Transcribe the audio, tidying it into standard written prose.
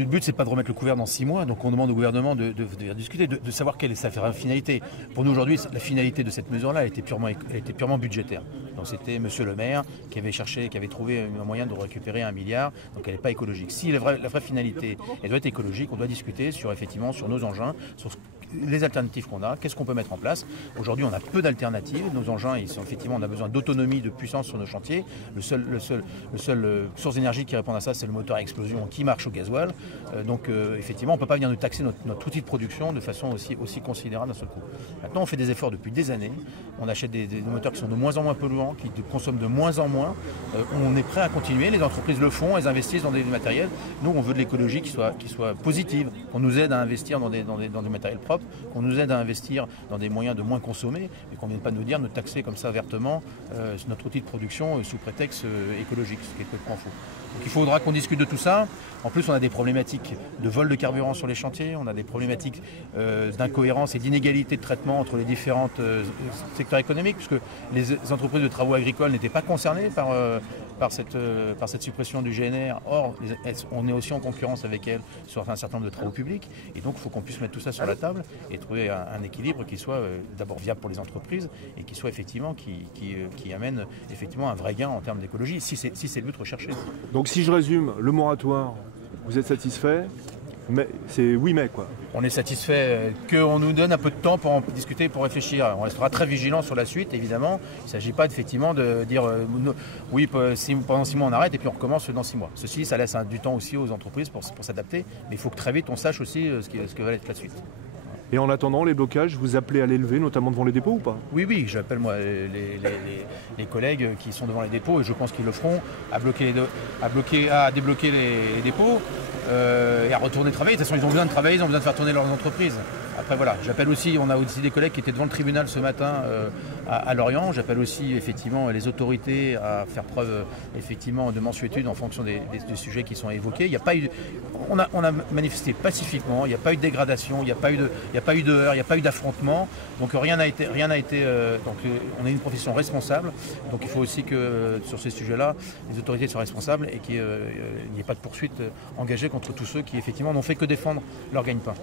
Le but, c'est pas de remettre le couvert dans 6 mois, donc on demande au gouvernement de discuter, de savoir quelle est sa finalité. Pour nous aujourd'hui, la finalité de cette mesure-là, elle était purement budgétaire. Donc c'était Monsieur le maire qui avait trouvé un moyen de récupérer 1 milliard, donc elle n'est pas écologique. Si la vraie finalité, elle doit être écologique, on doit discuter sur nos engins, sur les alternatives qu'on a, qu'est-ce qu'on peut mettre en place. Aujourd'hui, on a peu d'alternatives. Nos engins, on a besoin d'autonomie, de puissance sur nos chantiers. Le seul source d'énergie qui répond à ça, c'est le moteur à explosion qui marche au gasoil. Effectivement, on ne peut pas venir nous taxer notre outil de production de façon aussi considérable d'un seul coup. Maintenant, on fait des efforts depuis des années. On achète des moteurs qui sont de moins en moins polluants, qui consomment de moins en moins. On est prêt à continuer. Les entreprises le font, elles investissent dans des matériels. Nous, on veut de l'écologie qui soit positive. On nous aide à investir dans du matériel propre, qu'on nous aide à investir dans des moyens de moins consommer, mais qu'on ne vienne pas nous taxer comme ça vertement notre outil de production sous prétexte écologique, ce qui est complètement faux. Donc il faudra qu'on discute de tout ça. En plus, on a des problématiques de vol de carburant sur les chantiers, on a des problématiques d'incohérence et d'inégalité de traitement entre les différents secteurs économiques, puisque les entreprises de travaux agricoles n'étaient pas concernées par cette suppression du GNR. Or, on est aussi en concurrence avec elles sur un certain nombre de travaux publics. Et donc, il faut qu'on puisse mettre tout ça sur la table et trouver un équilibre qui soit d'abord viable pour les entreprises et qui soit effectivement qui amène effectivement un vrai gain en termes d'écologie, si c'est le but recherché. Donc, si je résume, le moratoire, vous êtes satisfait, mais c'est oui mais quoi. On est satisfait qu'on nous donne un peu de temps pour en discuter, pour réfléchir. On restera très vigilant sur la suite, évidemment. Il ne s'agit pas effectivement de dire oui, pendant 6 mois on arrête et puis on recommence dans 6 mois. Ceci, ça laisse du temps aussi aux entreprises pour s'adapter. Mais il faut que très vite on sache aussi ce que va être la suite. Et en attendant, les blocages, vous appelez à les lever, notamment devant les dépôts ou pas? Oui, j'appelle moi les collègues qui sont devant les dépôts, et je pense qu'ils le feront, à débloquer les dépôts et à retourner travailler. De toute façon, ils ont besoin de travailler, ils ont besoin de faire tourner leurs entreprises. Après voilà, on a aussi des collègues qui étaient devant le tribunal ce matin à Lorient. J'appelle aussi effectivement les autorités à faire preuve effectivement de mansuétude en fonction des sujets qui sont évoqués. On a manifesté pacifiquement, il n'y a pas eu de dégradation, il n'y a pas eu de heurts, il n'y a pas eu d'affrontement. Donc rien n'a été. Donc on est une profession responsable. Donc il faut aussi que sur ces sujets-là, les autorités soient responsables et qu'il n'y ait pas de poursuite engagée contre tous ceux qui effectivement n'ont fait que défendre leur gagne-pain.